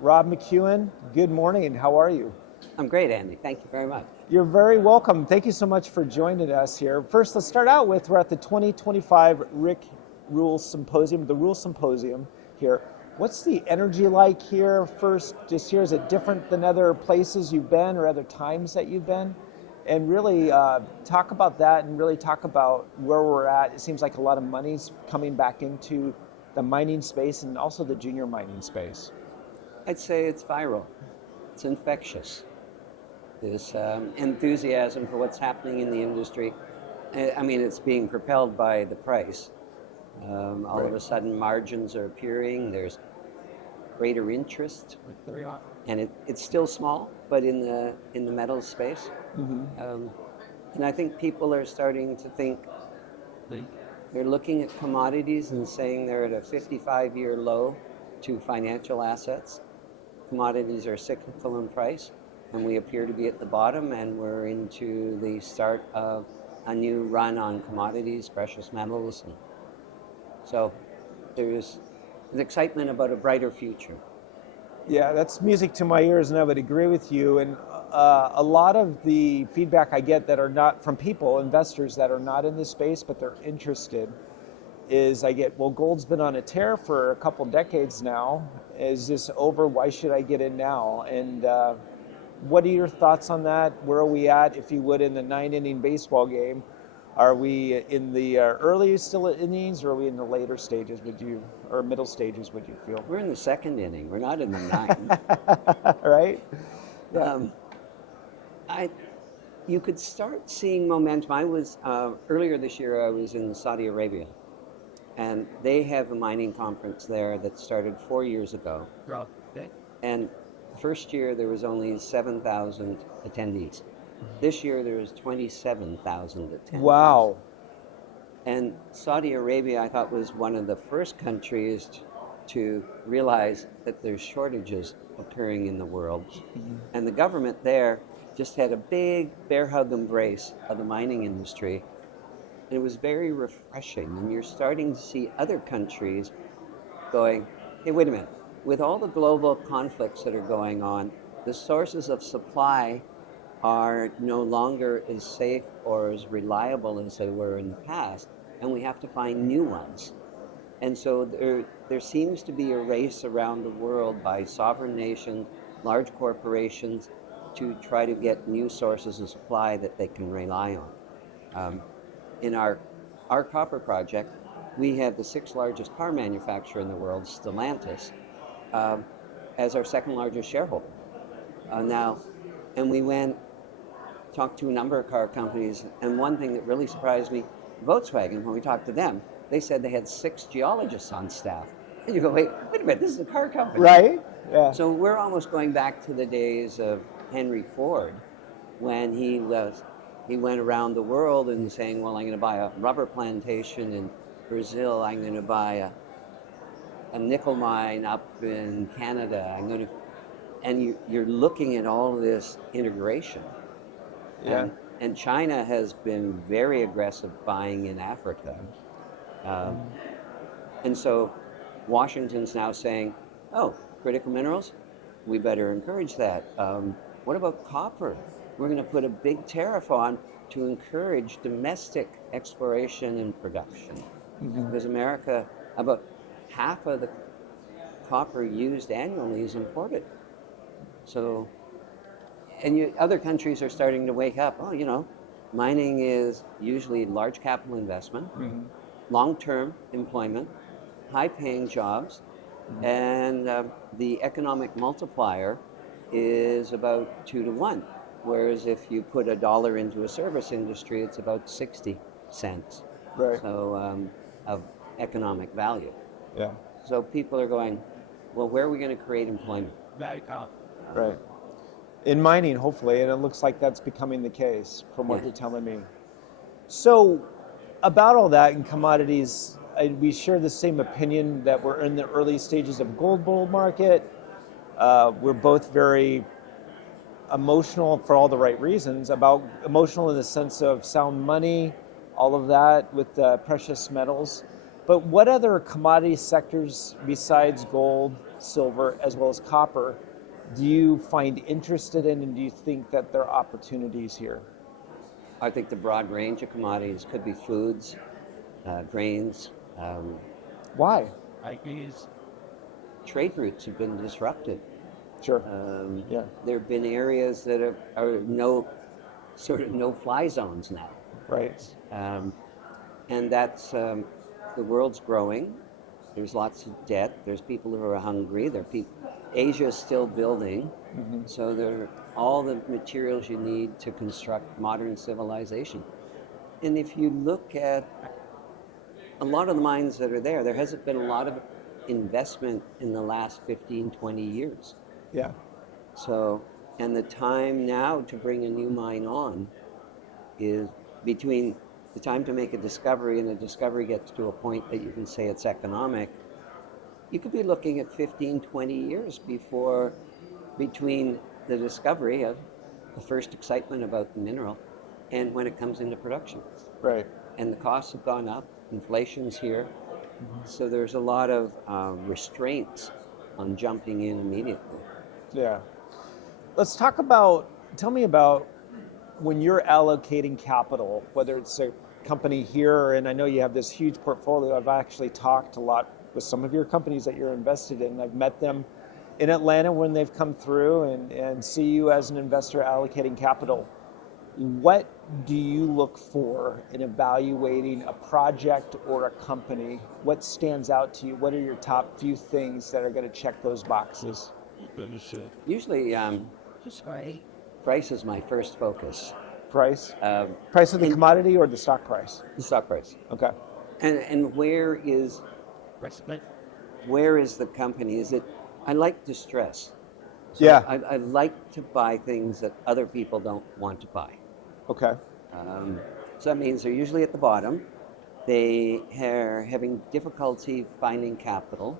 Rob McEwen, good morning. How are you? I'm great, Andy. Thank you very much. You're very welcome. Thank you so much for joining us here. First, let's start out with, we're at the 2025 Rick Rule Symposium, the Rule Symposium here. What's the energy like here first, just here? Is it different than other places you've been or other times that you've been? And really talk about that and really talk about where we're at. It seems like a lot of money's coming back into the mining space and also the junior mining space. I'd say it's viral. It's infectious. This enthusiasm for what's happening in the industry. I mean, it's being propelled by the price. All of a sudden, margins are appearing. There's greater interest, and it's still small, but in the metals space. Mm-hmm. And I think people are starting to think. They're looking at commodities and saying they're at a 55-year low to financial assets. Commodities are cyclical in price, and we appear to be at the bottom, and we're into the start of a new run on commodities, precious metals. And so there's an excitement about a brighter future. Yeah, that's music to my ears, and I would agree with you. And a lot of the feedback I get that are not from people, investors that are not in this space, but they're interested, is I get, well, gold's been on a tear for a couple decades now. Is this over? Why should I get in now? And what are your thoughts on that? Where are we at, if you would, in the 9-inning baseball game? Are we in the early still innings, or are we in the later stages, or middle stages, would you feel? We're in the second inning. We're not in the ninth. Right? Yeah. You could start seeing momentum. I was, earlier this year, I was in Saudi Arabia. And they have a mining conference there that started 4 years ago. Okay. And the first year there was only 7,000 attendees. This year there was 27,000 attendees. Wow. And Saudi Arabia, I thought, was one of the first countries to realize that there's shortages occurring in the world. Mm-hmm. And the government there just had a big bear hug embrace of the mining industry. And it was very refreshing, and you're starting to see other countries going, hey, wait a minute, with all the global conflicts that are going on, the sources of supply are no longer as safe or as reliable as they were in the past, and we have to find new ones. And so there seems to be a race around the world by sovereign nations, large corporations, to try to get new sources of supply that they can rely on. In our copper project, we have the 6th largest car manufacturer in the world, Stellantis, as our 2nd largest shareholder. And we talked to a number of car companies, and one thing that really surprised me, Volkswagen, when we talked to them, they said they had 6 geologists on staff. And you go, wait a minute, this is a car company. Right, yeah. So we're almost going back to the days of Henry Ford, when he went around the world and saying, well, I'm going to buy a rubber plantation in Brazil. I'm going to buy a nickel mine up in Canada. And you're looking at all of this integration. Yeah. And China has been very aggressive buying in Africa. And so Washington's now saying, oh, critical minerals, we better encourage that. What about copper? We're going to put a big tariff on to encourage domestic exploration and production. Mm-hmm. Because America, about half of the copper used annually is imported. So, and other countries are starting to wake up. Oh, mining is usually large capital investment, mm-hmm. long-term employment, high-paying jobs, mm-hmm. and the economic multiplier is about 2 to 1. Whereas if you put $1 into a service industry, it's about 60 cents. Right. So of economic value. Yeah. So people are going, well, where are we going to create employment? Right. In mining, hopefully, and it looks like that's becoming the case from what you're telling me. So about all that in commodities, we share the same opinion that we're in the early stages of gold bull market. We're both very emotional for all the right reasons, emotional in the sense of sound money, all of that with precious metals. But what other commodity sectors besides gold, silver, as well as copper, do you find interested in, and do you think that there are opportunities here? I think the broad range of commodities could be foods, grains. Why? Trade routes have been disrupted. Sure. Yeah. There have been areas that are no-fly zones now. Right. And that's the world's growing. There's lots of debt. There's people who are hungry. Asia is still building. So there are all the materials you need to construct modern civilization. And if you look at a lot of the mines that are there, there hasn't been a lot of investment in the last 15, 20 years. Yeah. So, and the time now to bring a new mine on is between the time to make a discovery and the discovery gets to a point that you can say it's economic. You could be looking at 15, 20 years between the discovery of the first excitement about the mineral and when it comes into production. Right. And the costs have gone up, inflation's here, so there's a lot of restraints on jumping in immediately. Yeah. Tell me about when you're allocating capital, whether it's a company here, and I know you have this huge portfolio. I've actually talked a lot with some of your companies that you're invested in. I've met them in Atlanta when they've come through and see you as an investor allocating capital. What do you look for in evaluating a project or a company? What stands out to you? What are your top few things that are going to check those boxes? Usually, price is my first focus. Price? Price of the commodity or the stock price? The stock price. Okay. And where is the company? I like distress. So yeah. I like to buy things that other people don't want to buy. Okay. So that means they're usually at the bottom. They are having difficulty finding capital.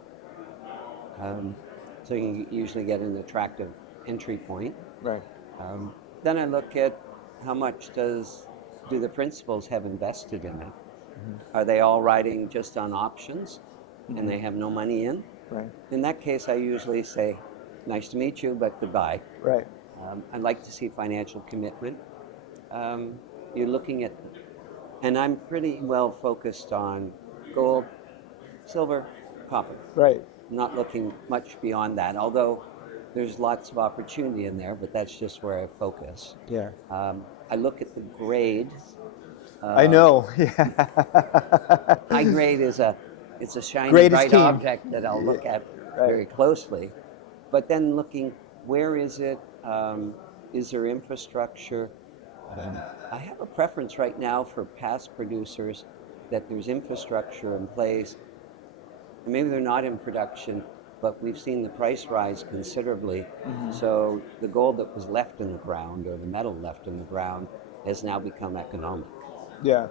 So you usually get an attractive entry point. Right. Then I look at how much do the principals have invested in it. Are they all riding just on options and they have no money in? Right. In that case, I usually say, nice to meet you, but goodbye. Right. I'd like to see financial commitment. You're looking at, and I'm pretty well focused on gold, silver, copper. Right. Not looking much beyond that, although there's lots of opportunity in there, but that's just where I focus. Yeah. I look at the grade. I know. Yeah. High grade is a shiny, Grade is bright king. object that I'll look at very closely. But then looking, where is it? Is there infrastructure? I have a preference right now for past producers that there's infrastructure in place. And maybe they're not in production, but we've seen the price rise considerably. So the gold that was left in the ground or the metal left in the ground has now become economic. Yeah.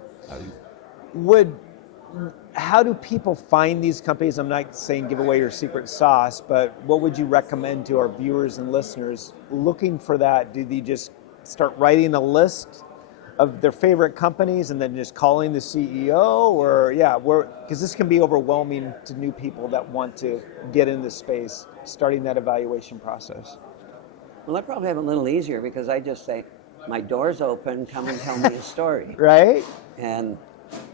How do people find these companies? I'm not saying give away your secret sauce, but what would you recommend to our viewers and listeners looking for that? Do they just start writing a list of their favorite companies and then just calling the CEO, or because this can be overwhelming to new people that want to get in this space, starting that evaluation process? Well, I probably have it a little easier because I just say, my door's open, come and tell me a story. Right? And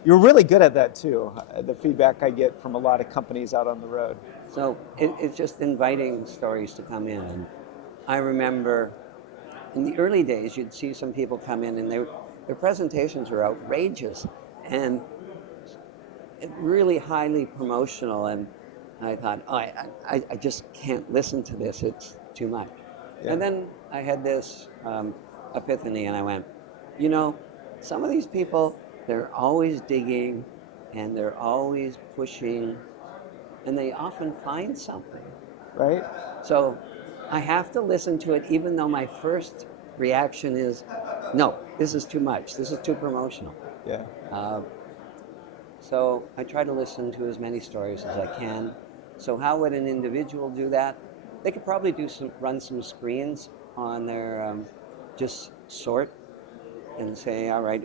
you're really good at that too. The feedback I get from a lot of companies out on the road. So it's just inviting stories to come in. And I remember in the early days, you'd see some people come in and their presentations were outrageous and really highly promotional. And I thought, I just can't listen to this. It's too much. Yeah. And then I had this epiphany and I went, some of these people, they're always digging and they're always pushing and they often find something. Right. So I have to listen to it even though my first reaction is, no, this is too much. This is too promotional. Yeah. So I try to listen to as many stories as I can. So how would an individual do that? They could probably run some screens on their, just sort and say, all right,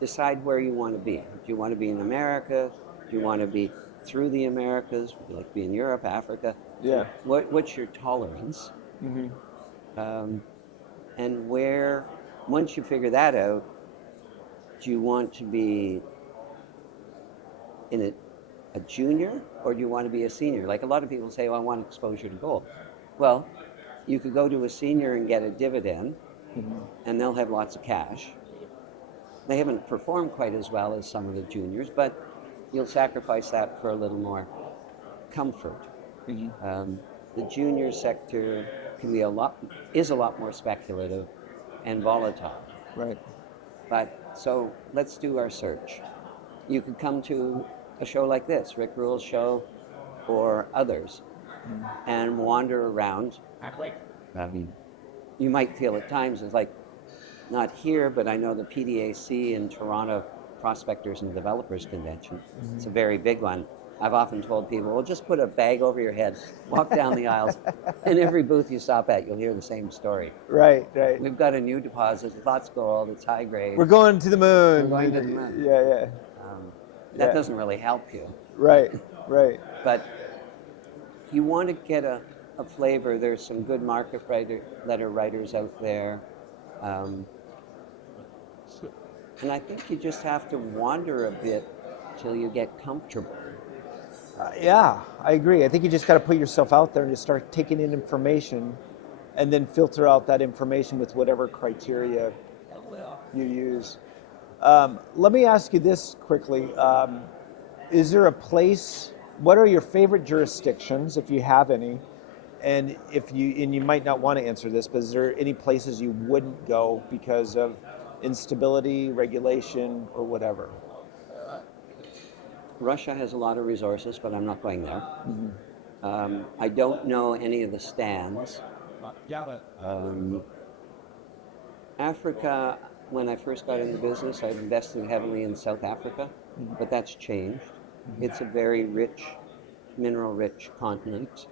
decide where you want to be. Do you want to be in America? Do you want to be through the Americas? Would you like to be in Europe, Africa? Yeah. What's your tolerance? Mm-hmm. And where, once you figure that out, do you want to be in a junior, or do you want to be a senior? Like a lot of people say, well, I want exposure to gold. Well, you could go to a senior and get a dividend, and they'll have lots of cash. They haven't performed quite as well as some of the juniors, but you'll sacrifice that for a little more comfort. The junior sector is a lot more speculative and volatile. Right. But so let's do our search. You could come to a show like this, Rick Rule's show, or others, and wander around. I mean, you might feel at times it's like, not here, but I know the PDAC in Toronto, Prospectors and Developers Convention. It's a very big one. I've often told people, well, just put a bag over your head, walk down the aisles, and every booth you stop at, you'll hear the same story. Right, right. We've got a new deposit, it's lots of gold, it's high grade. We're going to the moon. We're going to the moon. Yeah. That Yeah. doesn't really help you. Right, right. But you want to get a flavor. There's some good market letter writers out there. And I think you just have to wander a bit till you get comfortable. Yeah, I agree. I think you just got to put yourself out there and just start taking in information and then filter out that information with whatever criteria you use. Let me ask you this quickly. Is there a place, what are your favorite jurisdictions, if you have any? And you might not want to answer this, but is there any places you wouldn't go because of instability, regulation, or whatever? Russia has a lot of resources, but I'm not going there. I don't know any of the stands. Africa, when I first got into business, I invested heavily in South Africa, but that's changed. It's a very rich, mineral-rich continent,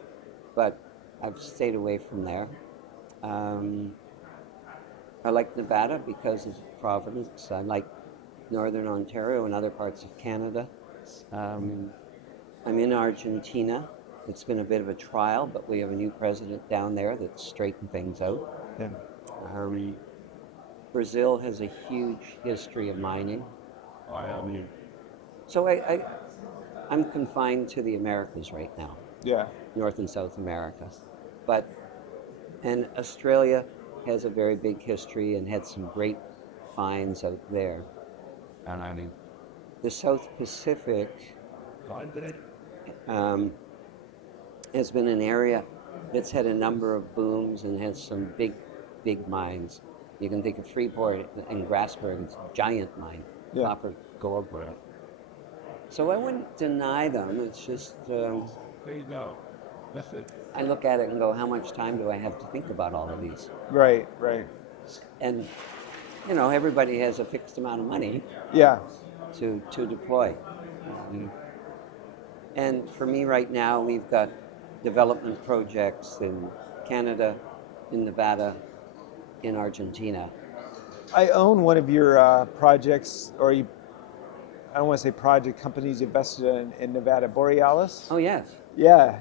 but I've stayed away from there. I like Nevada because of Providence. I like Northern Ontario and other parts of Canada. I'm in Argentina. It's been a bit of a trial, but we have a new president down there that's straightened things out. Yeah. Brazil has a huge history of mining. So I'm confined to the Americas right now. Yeah. North and South America. And Australia has a very big history and had some great finds out there. The South Pacific has been an area that's had a number of booms and has some big mines. You can think of Freeport and Grasberg, it's a giant mine, copper, gold. So I wouldn't deny them, it's just, I look at it and go, how much time do I have to think about all of these? Right. And, you know, everybody has a fixed amount of money Yeah. to deploy. And for me right now, we've got development projects in Canada, in Nevada, in Argentina. I own one of your projects, or I don't want to say project companies you invested in Nevada, Borealis. Oh, yes. Yeah.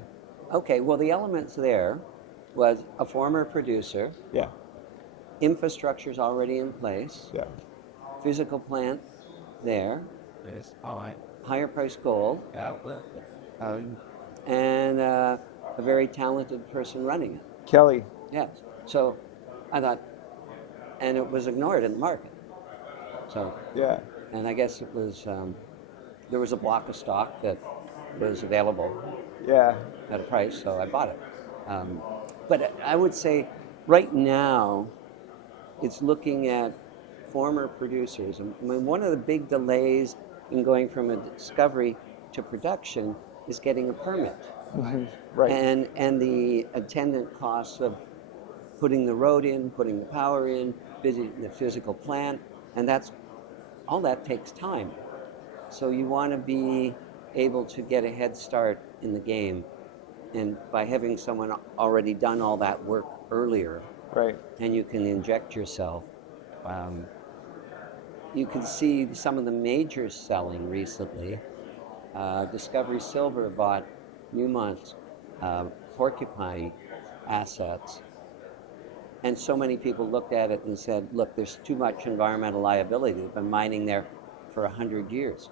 Okay, well, the elements there was a former producer, Yeah. infrastructure's already in place, Yeah. physical plant there, Yes. All right. higher price gold, Yeah. and a very talented person running it. Kelly. Yes. So I thought, and it was ignored in the market. So, Yeah. and I guess it was, there was a block of stock that was available Yeah. at a price, so I bought it. But I would say right now, it's looking at former producers. I mean, one of the big delays in going from a discovery to production is getting a permit. Right. And the attendant costs of putting the road in, putting the power in, visiting the physical plant, and all that takes time. So you want to be able to get a head start in the game, and by having someone already done all that work earlier, Right. and you can inject yourself. you can see some of the majors selling recently. Discovery Silver bought Newmont's Porcupine assets, and so many people looked at it and said, look, there's too much environmental liability. They've been mining there for 100 years.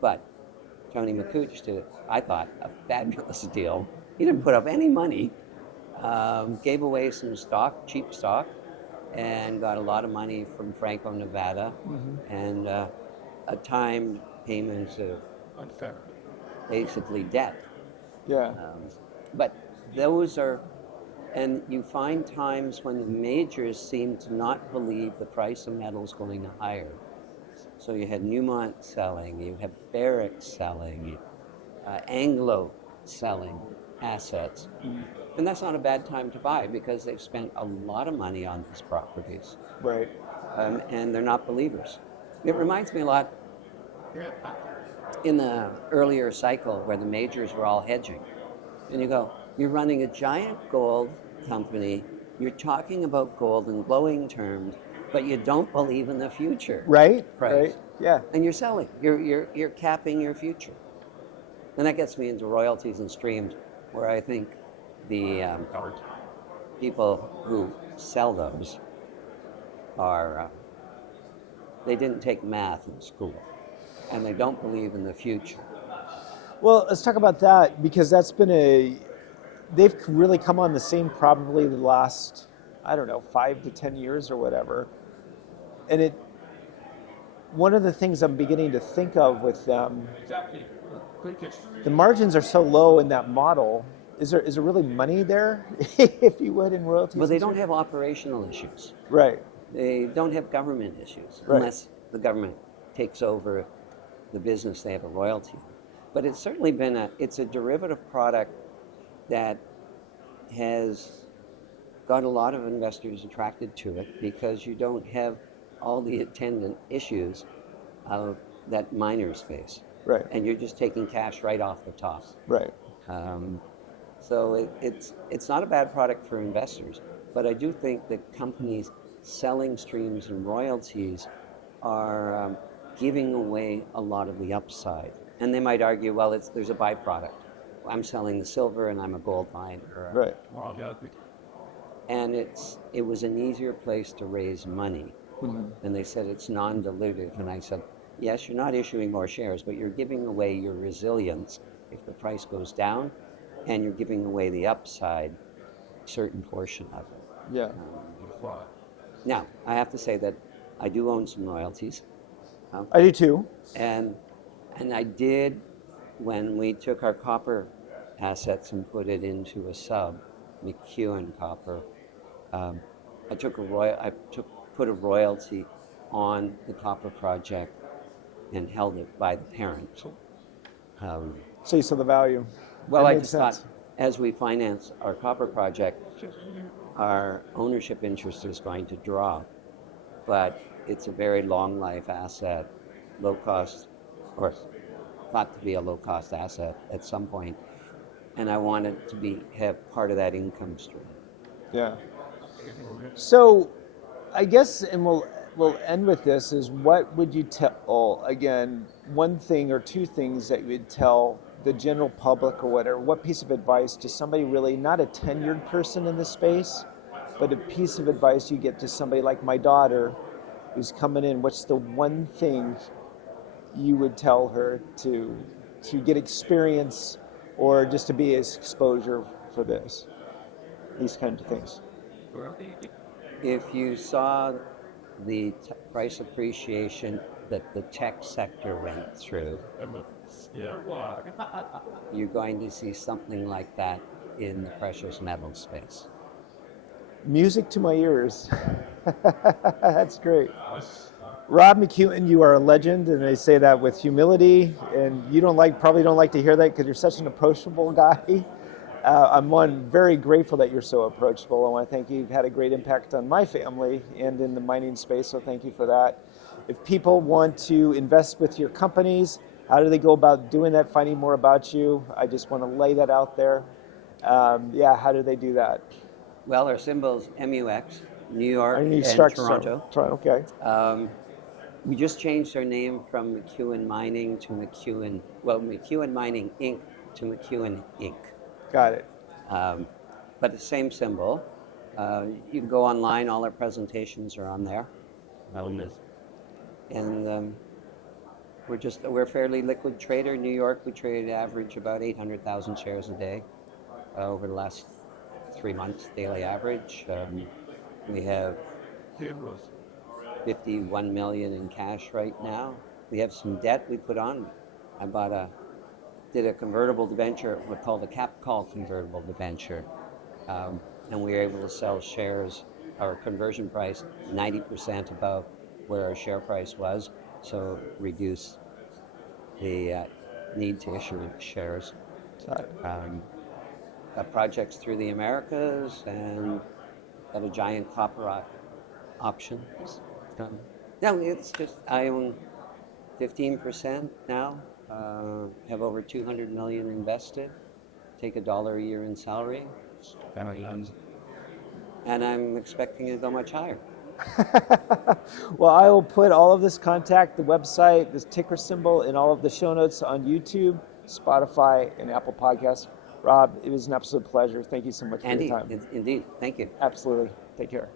But Tony McCooch did, I thought, a fabulous deal. He didn't put up any money, gave away some stock, cheap stock, and got a lot of money from Franco-Nevada, and a timed payment of Unfair. basically debt. Yeah. But those are, and you find times when the majors seem to not believe the price of metal is going higher. So you had Newmont selling, you have Barrick selling, Anglo selling assets. And that's not a bad time to buy because they've spent a lot of money on these properties. Right. And they're not believers. It reminds me a lot Yeah. in the earlier cycle where the majors were all hedging. And you go, you're running a giant gold company, you're talking about gold in glowing terms, but you don't believe in the future. Right. Price. Right. Yeah. And you're selling. You're capping your future. And that gets me into royalties and streams, where I think the people who sell those are, they didn't take math in school, and they don't believe in the future. Well, let's talk about that because that's been they've really come on the scene probably the last, I don't know, 5 to 10 years or whatever. And one of the things I'm beginning to think of with them, Exactly. Quick catch. the margins are so low in that model. Is there really money there, if you would, in royalties? Well, they and don't streams? have operational issues. Right. They don't have government issues Right. unless the government takes over the business they have a royalty on. But it's certainly been it's a derivative product that has got a lot of investors attracted to it because you don't have all the attendant issues that miners face. Right. And you're just taking cash right off the top. Right. So it's not a bad product for investors, but I do think that companies selling streams and royalties are giving away a lot of the upside. And they might argue, well, there's a byproduct. I'm selling the silver and I'm a gold miner. Right. Wow, yeah. And it was an easier place to raise money. And they said it's non-dilutive. And I said, yes, you're not issuing more shares, but you're giving away your resilience if the price goes down, and you're giving away the upside, certain portion of it. Yeah. Wow. Now, I have to say that I do own some royalties. I do too. And I did, when we took our copper assets and put it into a sub, McEwen Copper, I put a royalty on the copper project and held it by the parent. So you saw the value. Well, That I makes just sense. thought, as we finance our copper project, our ownership interest is going to drop, but it's a very long life asset, low cost, or thought to be a low cost asset at some point, and I wanted to have part of that income stream. Yeah. So, I guess, and we'll end with this, is what would you tell, again, one thing or two things that you would tell the general public or whatever, what piece of advice to somebody really, not a tenured person in this space, but a piece of advice you get to somebody like my daughter who's coming in, what's the one thing you would tell her to get experience or just to be as exposure for these kinds of things? If you saw the price appreciation that the tech sector went through, Yeah. you're going to see something like that in the precious metal space. Music to my ears. That's great. Rob McEwen, you are a legend, and I say that with humility. And you probably don't like to hear that because you're such an approachable guy. I'm very grateful that you're so approachable. I want to thank you. You've had a great impact on my family and in the mining space, so thank you for that. If people want to invest with your companies, how do they go about doing that, finding more about you? I just want to lay that out there. How do they do that? Well, our symbol's MUX, New York I need and structure. Toronto. Okay. We just changed our name from McEwen Mining to McEwen Mining Inc. to McEwen Inc. Got it. But the same symbol. You can go online, all our presentations are on there. And we're a fairly liquid trader. In New York, we trade average about 800,000 shares a day over the last 3 months, daily average. We have 51 million in cash right now. We have some debt we put on. Did a convertible debenture, what's called a cap call convertible debenture. And we were able to sell shares, our conversion price, 90% above where our share price was, so reduce the need to issue shares. Got projects through the Americas and got a giant copper option. No, it's just, I own 15% now, have over 200 million invested, take $1 a year in salary, and I'm expecting it to go much higher. Well, I will put all of this contact, the website, this ticker symbol, in all of the show notes on YouTube, Spotify, and Apple Podcasts. Rob, it was an absolute pleasure. Thank you so much for Andy, your time. indeed, thank you. Absolutely. Take care.